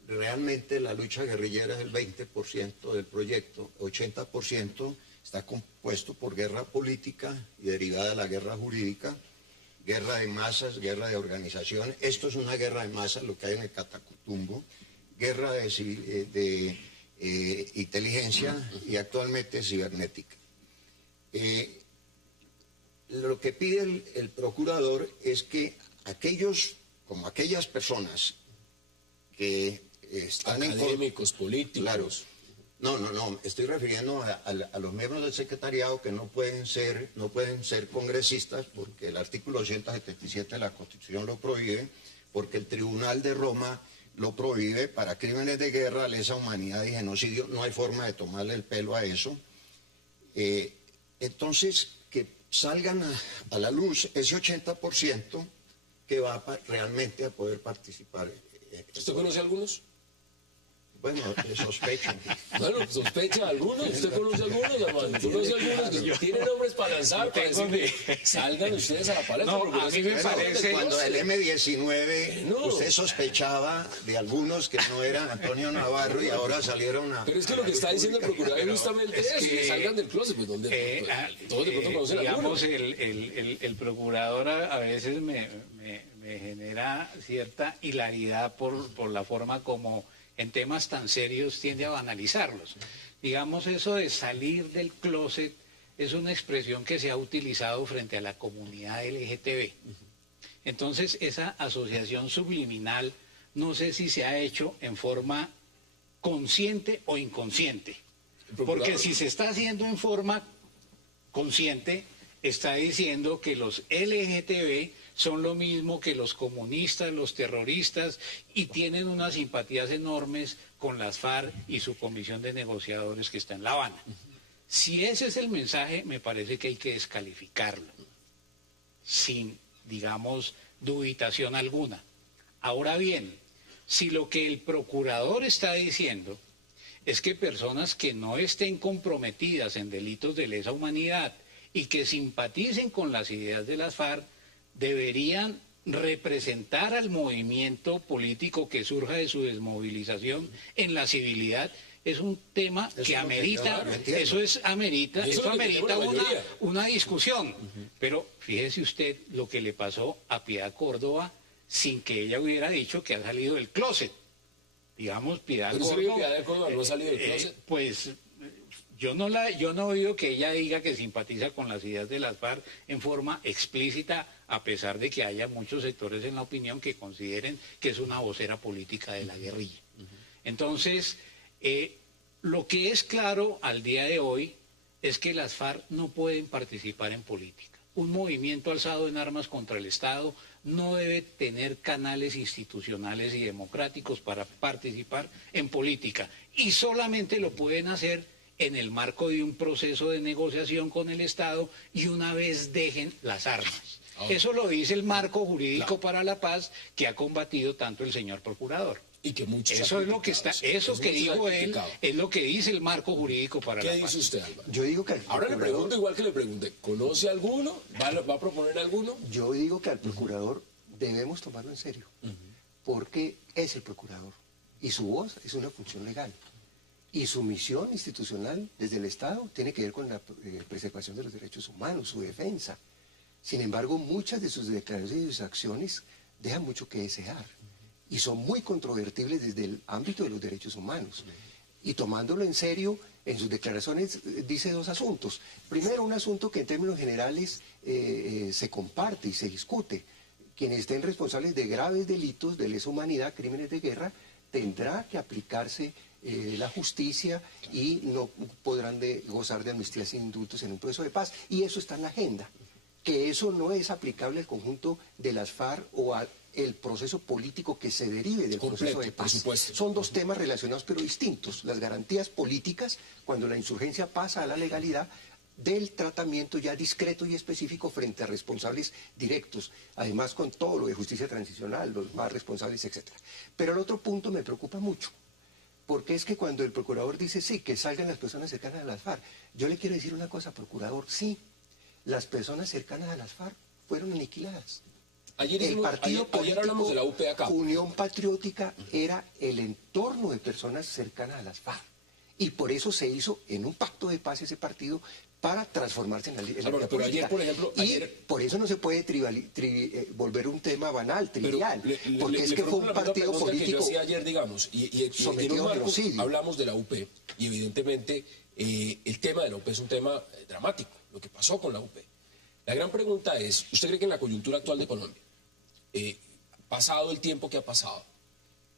Realmente la lucha guerrillera es el 20% del proyecto, 80% está compuesto por guerra política y derivada de la guerra jurídica, guerra de masas, guerra de organización. Esto es una guerra de masas, lo que hay en el Catatumbo, guerra de inteligencia y actualmente cibernética. Lo que pide el procurador es que aquellas personas que están académicos, políticos. Claro, no, estoy refiriendo a los miembros del secretariado que no pueden ser congresistas porque el artículo 277 de la Constitución lo prohíbe, porque el Tribunal de Roma lo prohíbe para crímenes de guerra, lesa humanidad y genocidio. No hay forma de tomarle el pelo a eso. Entonces, que salgan a la luz ese 80% que va realmente a poder participar. ¿Usted conoce a algunos? Bueno, sospecho. Bueno, sospecha algunos. ¿Usted conoce a algunos, hermano? ¿Conoce a algunos que tienen nombres para lanzar? Para decir que salgan ustedes a la palestra. No, a mí me parece... Cuando el M-19, usted sospechaba de algunos que no eran Antonio Navarro y ahora salieron a... Pero es que lo que está diciendo el procurador es justamente eso, que salgan del closet, pues donde todos de pronto conocen a algunos. Digamos, el procurador a veces me genera cierta hilaridad por la forma como en temas tan serios tiende a banalizarlos. Digamos, eso de salir del closet es una expresión que se ha utilizado frente a la comunidad LGTB. Entonces, esa asociación subliminal, no sé si se ha hecho en forma consciente o inconsciente. Porque si se está haciendo en forma consciente, está diciendo que los LGTB son lo mismo que los comunistas, los terroristas, y tienen unas simpatías enormes con las FARC y su comisión de negociadores que está en La Habana. Si ese es el mensaje, me parece que hay que descalificarlo, sin, digamos, dubitación alguna. Ahora bien, si lo que el procurador está diciendo es que personas que no estén comprometidas en delitos de lesa humanidad y que simpaticen con las ideas de las FARC, deberían representar al movimiento político que surja de su desmovilización en la civilidad, es un tema que amerita, eso amerita una discusión. Pero fíjese usted lo que le pasó a Piedad Córdoba sin que ella hubiera dicho que ha salido del closet. Digamos, Piedad Córdoba no ha salido del closet. Pues yo no he oído que ella diga que simpatiza con las ideas de las FARC en forma explícita, a pesar de que haya muchos sectores en la opinión que consideren que es una vocera política de la guerrilla. Entonces, lo que es claro al día de hoy es que las FARC no pueden participar en política. Un movimiento alzado en armas contra el Estado no debe tener canales institucionales y democráticos para participar en política, y solamente lo pueden hacer en el marco de un proceso de negociación con el Estado y una vez dejen las armas. Eso lo dice el marco jurídico para la paz que ha combatido tanto el señor procurador. Y que muchos eso es lo que está, eso que dijo él, es lo que dice el marco jurídico para la paz. ¿Qué dice usted, Álvaro? Yo digo que ahora le pregunto igual que le pregunté, ¿conoce alguno? ¿Va a proponer alguno? Yo digo que al procurador debemos tomarlo en serio, porque es el procurador y su voz es una función legal. Y su misión institucional desde el Estado tiene que ver con la preservación de los derechos humanos, su defensa. Sin embargo, muchas de sus declaraciones y sus acciones dejan mucho que desear y son muy controvertibles desde el ámbito de los derechos humanos. Y tomándolo en serio, en sus declaraciones dice dos asuntos. Primero, un asunto que en términos generales se comparte y se discute. Quienes estén responsables de graves delitos de lesa humanidad, crímenes de guerra, tendrá que aplicarse la justicia y no podrán gozar de amnistías sin indultos en un proceso de paz. Y eso está en la agenda. Que eso no es aplicable al conjunto de las FARC o al proceso político que se derive del proceso de paz. Por supuesto. Son dos temas relacionados pero distintos. Las garantías políticas, cuando la insurgencia pasa a la legalidad, del tratamiento ya discreto y específico frente a responsables directos, además con todo lo de justicia transicional, los más responsables, etc. Pero el otro punto me preocupa mucho, porque es que cuando el procurador dice sí, que salgan las personas cercanas a las FARC, yo le quiero decir una cosa, procurador, sí, las personas cercanas a las FARC fueron aniquiladas. Ayer hablamos de la UP acá. Unión Patriótica era el entorno de personas cercanas a las FARC. Y por eso se hizo en un pacto de paz ese partido para transformarse en la vida pero política. ayer, por ejemplo... Por eso no se puede volver un tema banal, trivial. Porque es que fue un partido político... Que yo hacía ayer, digamos, y en un marco hablamos de la UP, y evidentemente el tema de la UP es un tema dramático, lo que pasó con la UP. La gran pregunta es, ¿usted cree que en la coyuntura actual de Colombia, pasado el tiempo que ha pasado,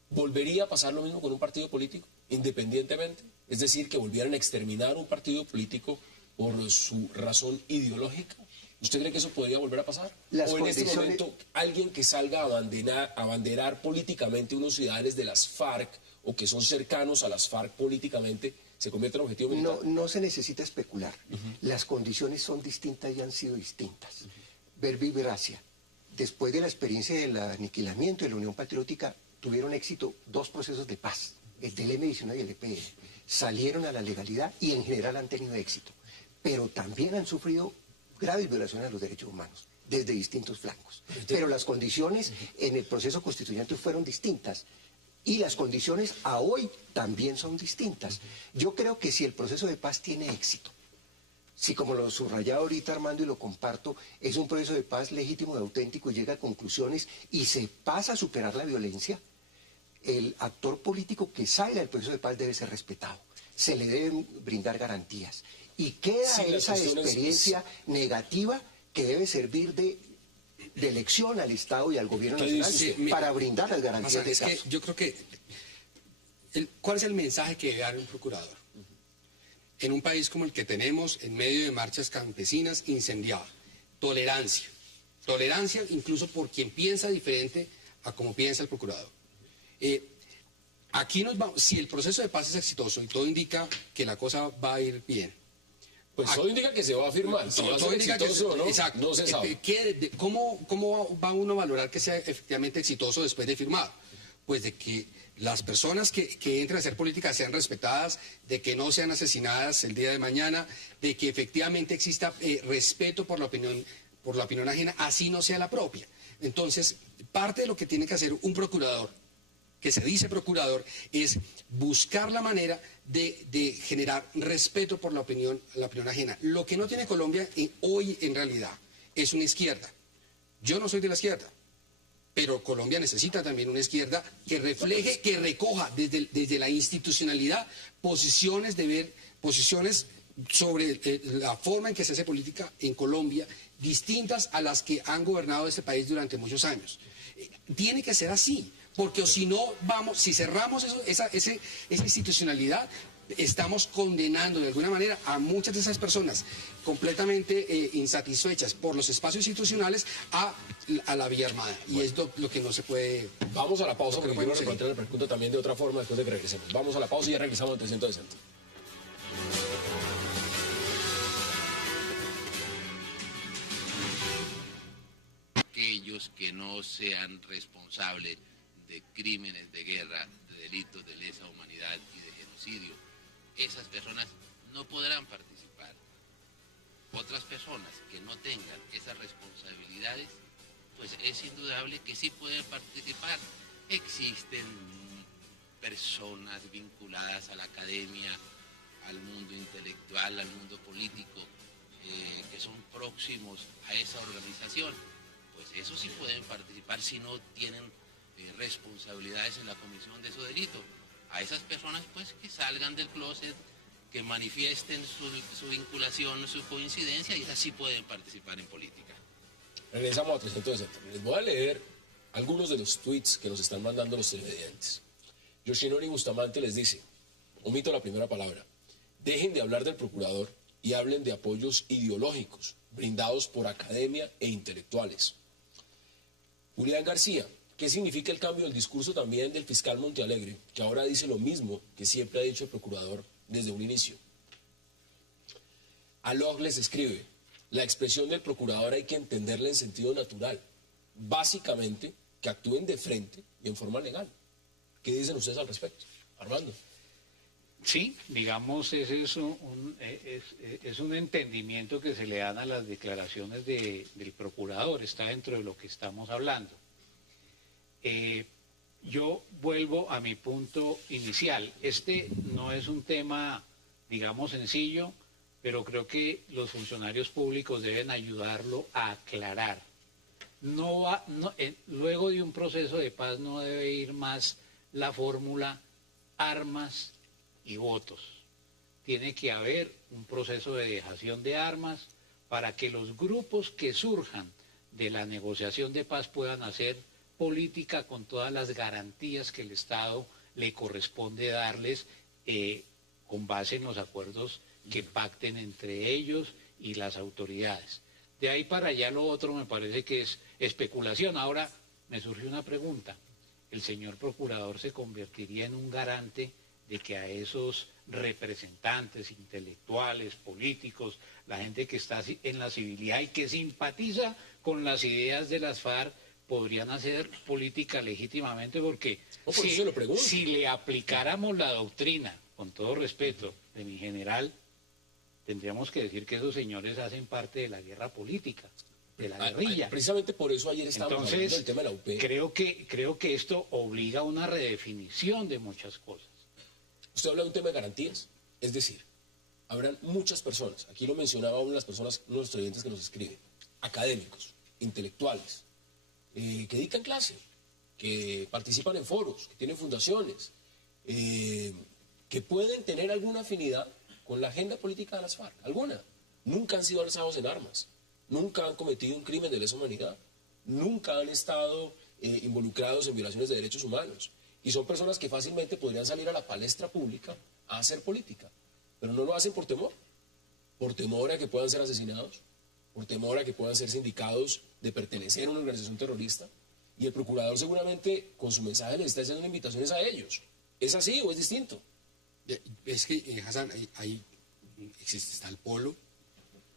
volvería a pasar lo mismo con un partido político, independientemente? Es decir, que volvieran a exterminar un partido político por su razón ideológica. ¿Usted cree que eso podría volver a pasar? ¿O en este momento alguien que salga a abanderar políticamente unos ideales de las FARC o que son cercanos a las FARC políticamente se convierte en objetivo militar? No se necesita especular. Las condiciones son distintas y han sido distintas. Verbi y Gracia, después de la experiencia del aniquilamiento de la Unión Patriótica, tuvieron éxito dos procesos de paz, el del M-19 y el EPL. Salieron a la legalidad y en general han tenido éxito. Pero también han sufrido graves violaciones a los derechos humanos, desde distintos flancos. Pero las condiciones en el proceso constituyente fueron distintas. Y las condiciones a hoy también son distintas. Yo creo que si el proceso de paz tiene éxito, si como lo subrayaba ahorita Armando y lo comparto, es un proceso de paz legítimo y auténtico y llega a conclusiones y se pasa a superar la violencia, el actor político que salga del proceso de paz debe ser respetado. Se le deben brindar garantías. Y queda esa experiencia negativa que debe servir de elección al Estado y al gobierno nacional para brindar las garantías de caso. Yo creo que, ¿cuál es el mensaje que debe dar un procurador? En un país como el que tenemos, en medio de marchas campesinas incendiadas, tolerancia. Tolerancia incluso por quien piensa diferente a como piensa el procurador. Aquí nos vamos, si el proceso de paz es exitoso y todo indica que la cosa va a ir bien. Pues todo indica que se va a firmar. Si va a ser exitoso o no, exacto, no se sabe. ¿Cómo va uno a valorar que sea efectivamente exitoso después de firmar? Pues de que las personas que entren a hacer política sean respetadas, de que no sean asesinadas el día de mañana, de que efectivamente exista respeto por la opinión ajena, así no sea la propia. Entonces, parte de lo que tiene que hacer un procurador, que se dice procurador, es buscar la manera de generar respeto por la opinión ajena. Lo que no tiene Colombia hoy en realidad es una izquierda. Yo no soy de la izquierda, pero Colombia necesita también una izquierda que refleje, que recoja desde la institucionalidad posiciones sobre la forma en que se hace política en Colombia, distintas a las que han gobernado este país durante muchos años. Tiene que ser así. Porque si no si cerramos esa institucionalidad, estamos condenando de alguna manera a muchas de esas personas completamente insatisfechas por los espacios institucionales a la vía armada. Y es lo que no se puede... Vamos a la pausa porque quiero replantear la pregunta también de otra forma después de que regresemos. Vamos a la pausa y ya regresamos en 300 Decente. Aquellos que no sean responsables de crímenes de guerra, de delitos de lesa humanidad y de genocidio, esas personas no podrán participar. Otras personas que no tengan esas responsabilidades, pues es indudable que sí pueden participar. Existen personas vinculadas a la academia, al mundo intelectual, al mundo político, que son próximos a esa organización, pues esos sí pueden participar si no tienen responsabilidades en la comisión de esos delitos. A esas personas pues que salgan del closet, que manifiesten su vinculación, su coincidencia, y así pueden participar en política. Regresamos a 360. Les voy a leer algunos de los tweets que nos están mandando los televidentes. Yoshinori Bustamante les dice, omito la primera palabra, dejen de hablar del procurador y hablen de apoyos ideológicos brindados por academia e intelectuales. Julián García, ¿qué significa el cambio del discurso también del fiscal Montealegre, que ahora dice lo mismo que siempre ha dicho el procurador desde un inicio? Aloj les escribe, la expresión del procurador hay que entenderla en sentido natural, básicamente que actúen de frente y en forma legal. ¿Qué dicen ustedes al respecto? Armando. Sí, digamos, ese es un entendimiento que se le dan a las declaraciones del procurador, está dentro de lo que estamos hablando. Yo vuelvo a mi punto inicial. Este no es un tema, digamos, sencillo, pero creo que los funcionarios públicos deben ayudarlo a aclarar. Luego de un proceso de paz no debe ir más la fórmula armas y votos. Tiene que haber un proceso de dejación de armas para que los grupos que surjan de la negociación de paz puedan hacer política con todas las garantías que el Estado le corresponde darles con base en los acuerdos que pacten entre ellos y las autoridades. De ahí para allá lo otro me parece que es especulación. Ahora me surge una pregunta. ¿El señor procurador se convertiría en un garante de que a esos representantes intelectuales, políticos, la gente que está en la civilidad y que simpatiza con las ideas de las FARC, podrían hacer política legítimamente? Porque si le aplicáramos la doctrina, con todo respeto, de mi general, tendríamos que decir que esos señores hacen parte de la guerra política, de la guerrilla. Precisamente por eso ayer estábamos hablando del tema de la UP. Creo que esto obliga a una redefinición de muchas cosas. Usted habla de un tema de garantías, es decir, habrán muchas personas, aquí lo mencionaba una de las personas, uno de los estudiantes que nos escribe, académicos, intelectuales, que dictan clase, que participan en foros, que tienen fundaciones, que pueden tener alguna afinidad con la agenda política de las FARC, alguna. Nunca han sido alzados en armas, nunca han cometido un crimen de lesa humanidad, nunca han estado involucrados en violaciones de derechos humanos. Y son personas que fácilmente podrían salir a la palestra pública a hacer política, pero no lo hacen por temor a que puedan ser asesinados, por temor a que puedan ser sindicados de pertenecer a una organización terrorista. Y el procurador seguramente con su mensaje les está haciendo invitaciones a ellos. ¿Es así o es distinto? Es que, Hassan, ahí está el Polo,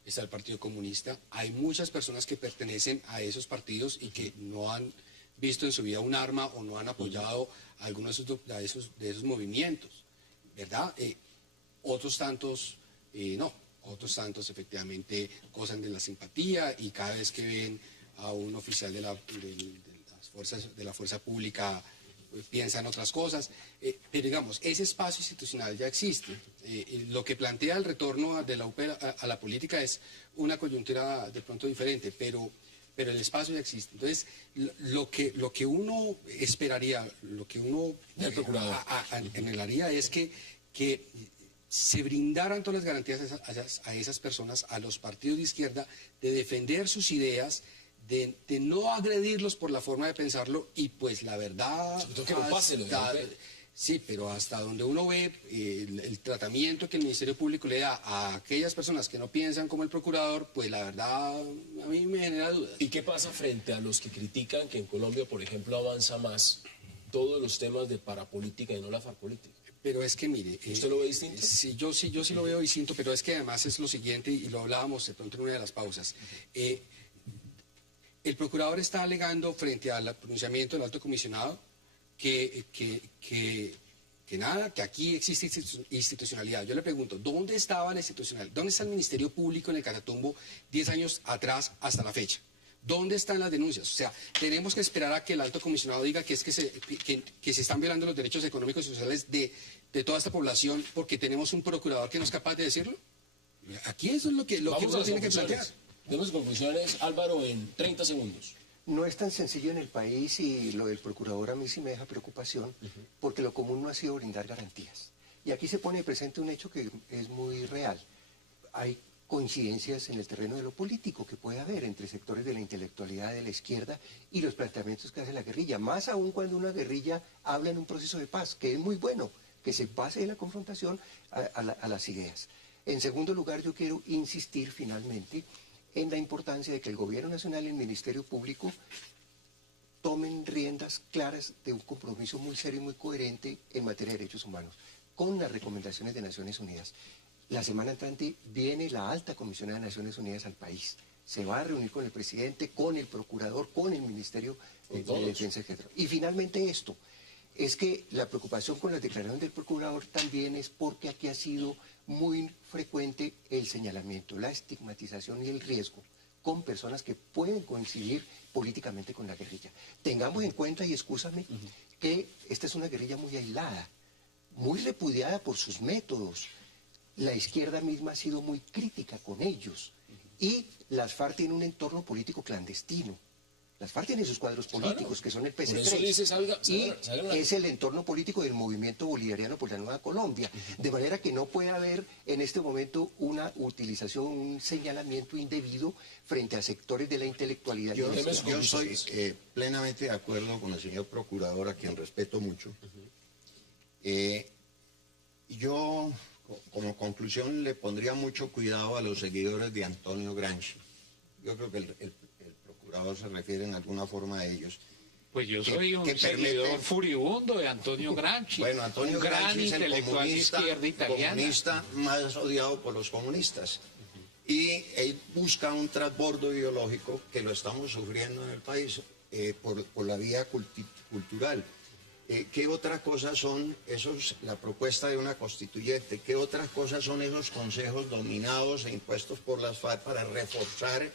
está el Partido Comunista, hay muchas personas que pertenecen a esos partidos y que no han visto en su vida un arma o no han apoyado algunos de esos movimientos, ¿verdad? Otros tantos no, otros tantos efectivamente gozan de la simpatía y cada vez que ven a un oficial de la fuerza pública piensan otras cosas, pero digamos, ese espacio institucional ya existe. Lo que plantea el retorno de la UP a la política es una coyuntura de pronto diferente, pero el espacio ya existe. Entonces, lo que uno esperaría, lo que uno anhelaría es que se brindaran todas las garantías a esas personas, a los partidos de izquierda, de defender sus ideas, de no agredirlos por la forma de pensarlo, y pues la verdad... Que no pase sí, pero hasta donde uno ve el tratamiento que el Ministerio Público le da a aquellas personas que no piensan como el procurador, pues la verdad a mí me genera dudas. ¿Y qué pasa frente a los que critican que en Colombia, por ejemplo, avanza más todos los temas de parapolítica y no la farpolítica? Pero es que mire... ¿Usted lo ve distinto? Sí, yo sí lo veo distinto, pero es que además es lo siguiente, y lo hablábamos de pronto en una de las pausas. El procurador está alegando frente al pronunciamiento del alto comisionado que aquí existe institucionalidad. Yo le pregunto, ¿dónde estaba la institucionalidad? ¿Dónde está el Ministerio Público en el Catatumbo 10 años atrás hasta la fecha? ¿Dónde están las denuncias? O sea, tenemos que esperar a que el alto comisionado diga que se están violando los derechos económicos y sociales de toda esta población porque tenemos un procurador que no es capaz de decirlo. Aquí eso es lo que uno tiene que plantear. Demos conclusiones, Álvaro, en 30 segundos. No es tan sencillo en el país y lo del procurador a mí sí me deja preocupación porque lo común no ha sido brindar garantías. Y aquí se pone presente un hecho que es muy real. Hay coincidencias en el terreno de lo político que puede haber entre sectores de la intelectualidad de la izquierda y los planteamientos que hace la guerrilla, más aún cuando una guerrilla habla en un proceso de paz, que es muy bueno, que se pase de la confrontación a las ideas. En segundo lugar, yo quiero insistir finalmente en la importancia de que el Gobierno Nacional y el Ministerio Público tomen riendas claras de un compromiso muy serio y muy coherente en materia de derechos humanos, con las recomendaciones de Naciones Unidas. La semana entrante viene la alta comisionada de Naciones Unidas al país. Se va a reunir con el presidente, con el procurador, con el Ministerio de Defensa, etc. Y finalmente esto, es que la preocupación con las declaraciones del procurador también es porque aquí ha sido muy frecuente el señalamiento, la estigmatización y el riesgo con personas que pueden coincidir políticamente con la guerrilla. Tengamos en cuenta, y excúsame, que esta es una guerrilla muy aislada, muy repudiada por sus métodos. La izquierda misma ha sido muy crítica con ellos y las FARC tienen un entorno político clandestino. Las FARC tienen sus cuadros políticos, que son el PC3, y es el entorno político del movimiento bolivariano por la Nueva Colombia. De manera que no puede haber en este momento una utilización, un señalamiento indebido frente a sectores de la intelectualidad. Yo soy plenamente de acuerdo con el señor procurador, a quien respeto mucho. Yo, como conclusión, le pondría mucho cuidado a los seguidores de Antonio Gramsci. Yo creo que el procurador se refiere en alguna forma a ellos. Pues yo soy un seguidor furibundo de Antonio Gramsci. Bueno, Antonio Gramsci es el comunista más odiado por los comunistas. Y él busca un trasbordo ideológico que lo estamos sufriendo en el país por la vía cultural. ¿Qué otra cosa son la propuesta de una constituyente? ¿Qué otras cosas son esos consejos dominados e impuestos por las FARC para reforzar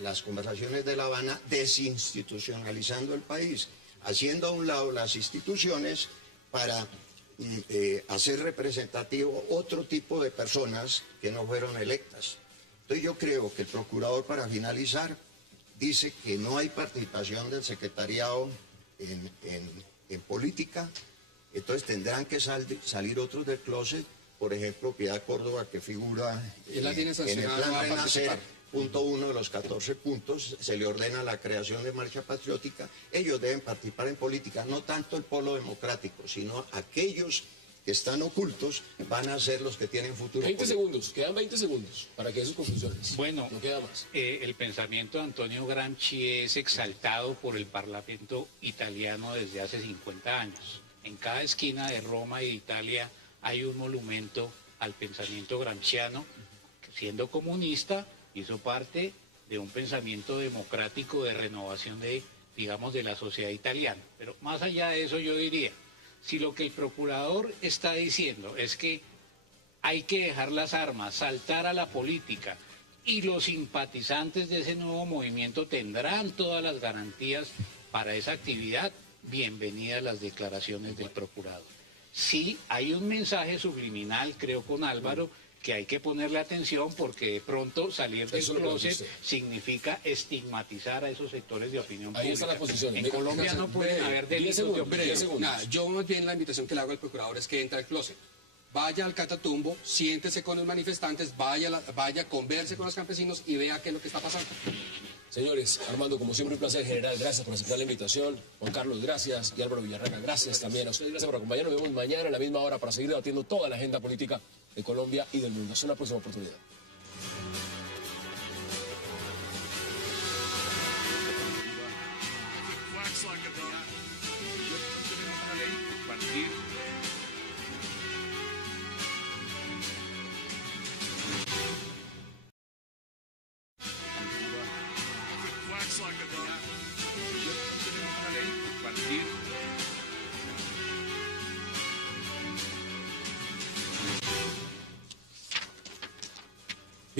las conversaciones de La Habana, desinstitucionalizando el país, haciendo a un lado las instituciones para hacer representativo otro tipo de personas que no fueron electas? Entonces yo creo que el procurador, para finalizar, dice que no hay participación del secretariado en política, entonces tendrán que salir otros del closet, por ejemplo, Piedad Córdoba, que figura en el plan Renacer, punto 1 de los 14 puntos, se le ordena la creación de Marcha Patriótica. Ellos deben participar en política, no tanto el polo democrático, sino aquellos que están ocultos van a ser los que tienen futuro. 20 segundos, quedan 20 segundos para que dé sus conclusiones. Bueno, no queda más. El pensamiento de Antonio Gramsci es exaltado por el Parlamento italiano desde hace 50 años. En cada esquina de Roma y de Italia hay un monumento al pensamiento gramsciano, que siendo comunista hizo parte de un pensamiento democrático de renovación de la sociedad italiana. Pero más allá de eso yo diría, si lo que el procurador está diciendo es que hay que dejar las armas, saltar a la política, y los simpatizantes de ese nuevo movimiento tendrán todas las garantías para esa actividad, bienvenidas las declaraciones del procurador. Sí, hay un mensaje subliminal, creo, con Álvaro, que hay que ponerle atención porque de pronto salir del closet significa estigmatizar a esos sectores de opinión pública. Ahí están las posiciones. En Colombia no pueden haber delitos de opinión pública. Yo más bien la invitación que le hago al procurador es que entre al closet. Vaya al Catatumbo, siéntese con los manifestantes, vaya, converse con los campesinos y vea qué es lo que está pasando. Señores, Armando, como siempre un placer, general, gracias por aceptar la invitación. Juan Carlos, gracias. Y Álvaro Villarraga, gracias también. A ustedes, gracias por acompañarnos. Nos vemos mañana a la misma hora para seguir debatiendo toda la agenda política de Colombia y del mundo. Hasta una próxima oportunidad.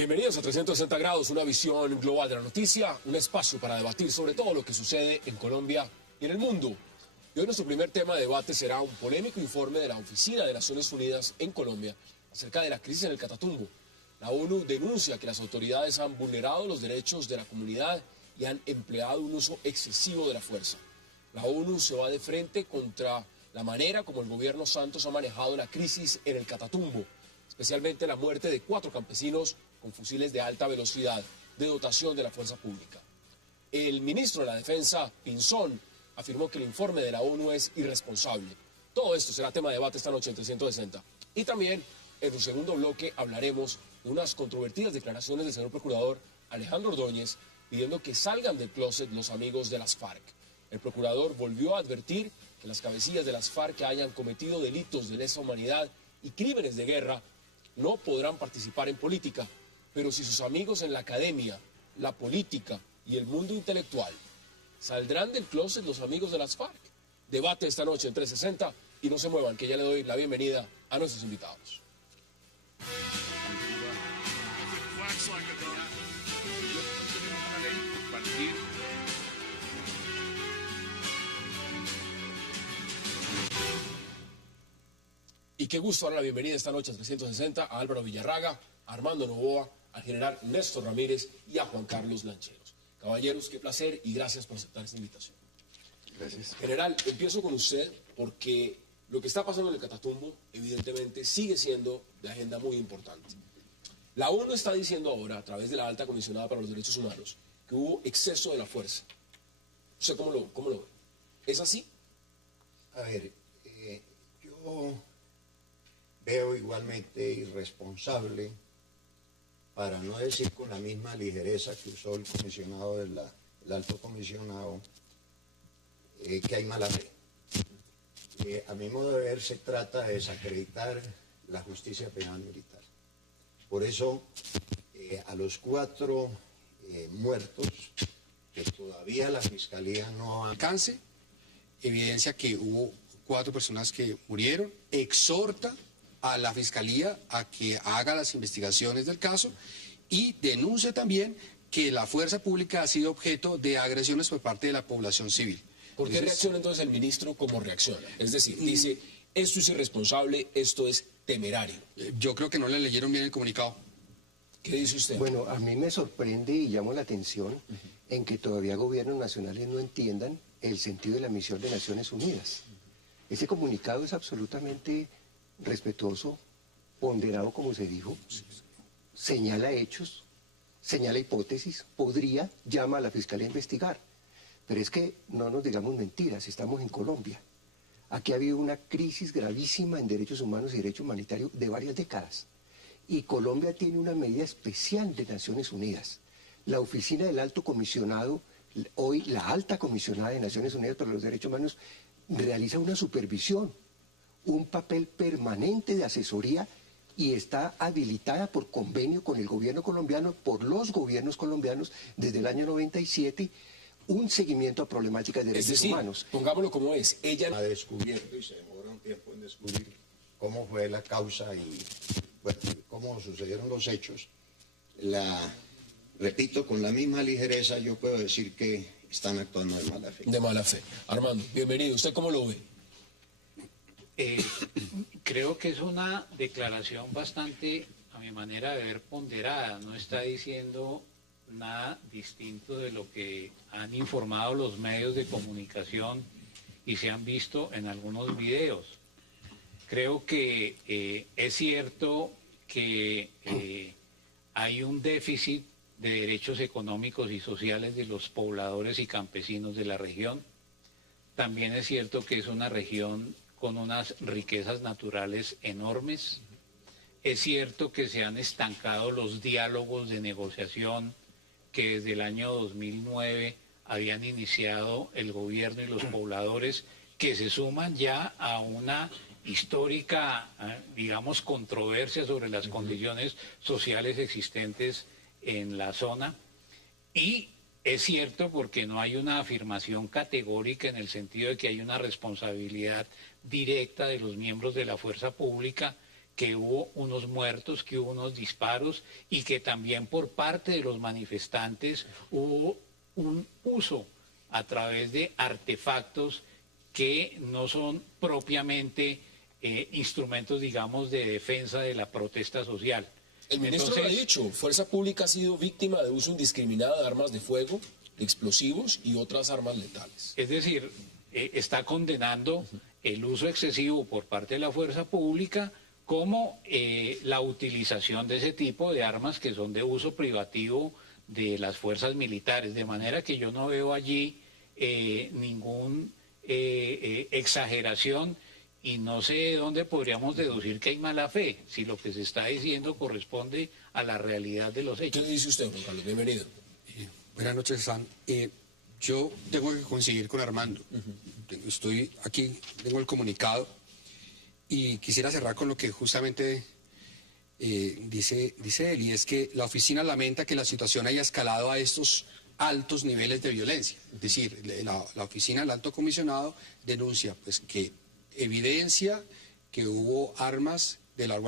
Bienvenidos a 360 grados, una visión global de la noticia, un espacio para debatir sobre todo lo que sucede en Colombia y en el mundo. Y hoy nuestro primer tema de debate será un polémico informe de la Oficina de Naciones Unidas en Colombia acerca de la crisis en el Catatumbo. La ONU denuncia que las autoridades han vulnerado los derechos de la comunidad y han empleado un uso excesivo de la fuerza. La ONU se va de frente contra la manera como el gobierno Santos ha manejado la crisis en el Catatumbo, especialmente la muerte de 4 campesinos con fusiles de alta velocidad de dotación de la fuerza pública. El ministro de la Defensa, Pinzón, afirmó que el informe de la ONU es irresponsable. Todo esto será tema de debate esta noche en 360. Y también, en un segundo bloque, hablaremos de unas controvertidas declaraciones del señor procurador Alejandro Ordóñez pidiendo que salgan del closet los amigos de las FARC. El procurador volvió a advertir que las cabecillas de las FARC que hayan cometido delitos de lesa humanidad y crímenes de guerra no podrán participar en política, pero si sus amigos en la academia, la política y el mundo intelectual saldrán del closet los amigos de las FARC. Debate esta noche en 360 y no se muevan, que ya le doy la bienvenida a nuestros invitados. Y qué gusto dar la bienvenida esta noche a 360 a Álvaro Villarraga, a Armando Novoa, al general Néstor Ramírez y a Juan Carlos Lancheros. Caballeros, qué placer y gracias por aceptar esta invitación. Gracias. General, empiezo con usted porque lo que está pasando en el Catatumbo evidentemente sigue siendo de agenda muy importante. La ONU está diciendo ahora, a través de la Alta Comisionada para los Derechos Humanos, que hubo exceso de la fuerza. ¿Usted cómo lo ve? ¿Es así? A ver, yo veo igualmente irresponsable, para no decir con la misma ligereza que usó el comisionado el alto comisionado, que hay mala fe. A mi modo de ver se trata de desacreditar la justicia penal militar. Por eso a los 4 muertos que todavía la Fiscalía no ha... Alcance, evidencia que hubo 4 personas que murieron, exhorta a la Fiscalía a que haga las investigaciones del caso y denuncia también que la fuerza pública ha sido objeto de agresiones por parte de la población civil. ¿Por qué reacciona entonces el ministro como reacciona? Es decir, dice, esto es irresponsable, esto es temerario. Yo creo que no le leyeron bien el comunicado. ¿Qué dice usted? Bueno, a mí me sorprende y llamo la atención en que todavía gobiernos nacionales no entiendan el sentido de la misión de Naciones Unidas. Ese comunicado es absolutamente respetuoso, ponderado como se dijo, señala hechos, señala hipótesis, podría, llama a la Fiscalía a investigar. Pero es que no nos digamos mentiras, estamos en Colombia. Aquí ha habido una crisis gravísima en derechos humanos y derecho humanitario de varias décadas. Y Colombia tiene una medida especial de Naciones Unidas. La Oficina del Alto Comisionado, hoy la Alta Comisionada de Naciones Unidas para los Derechos Humanos, realiza una supervisión, un papel permanente de asesoría y está habilitada por convenio con el gobierno colombiano, por los gobiernos colombianos desde el año 97, un seguimiento a problemáticas de derechos humanos. Pongámoslo como es, ella ha descubierto y se demora un tiempo en descubrir cómo fue la causa y bueno, cómo sucedieron los hechos. Repito, con la misma ligereza yo puedo decir que están actuando de mala fe. De mala fe. Armando, bienvenido. ¿Usted cómo lo ve? Creo que es una declaración bastante, a mi manera de ver, ponderada. No está diciendo nada distinto de lo que han informado los medios de comunicación y se han visto en algunos videos. Creo que es cierto que hay un déficit de derechos económicos y sociales de los pobladores y campesinos de la región. También es cierto que es una región con unas riquezas naturales enormes. Es cierto que se han estancado los diálogos de negociación que desde el año 2009 habían iniciado el gobierno y los pobladores, que se suman ya a una histórica, digamos, controversia sobre las condiciones sociales existentes en la zona. Y es cierto porque no hay una afirmación categórica en el sentido de que hay una responsabilidad directa de los miembros de la fuerza pública que hubo unos muertos, que hubo unos disparos y que también por parte de los manifestantes hubo un uso a través de artefactos que no son propiamente instrumentos, digamos, de defensa de la protesta social. El ministro lo ha dicho, Fuerza Pública ha sido víctima de uso indiscriminado de armas de fuego, explosivos y otras armas letales. Es decir, está condenando el uso excesivo por parte de la Fuerza Pública como la utilización de ese tipo de armas que son de uso privativo de las fuerzas militares, de manera que yo no veo allí ningún exageración y no sé de dónde podríamos deducir que hay mala fe, si lo que se está diciendo corresponde a la realidad de los hechos. ¿Qué dice usted, Juan Carlos? Bienvenido. Buenas noches, Sam. Yo tengo que coincidir con Armando. Estoy aquí, tengo el comunicado y quisiera cerrar con lo que justamente dice él, y es que la oficina lamenta que la situación haya escalado a estos altos niveles de violencia. Es decir, la oficina del Alto Comisionado denuncia pues que evidencia que hubo armas de largo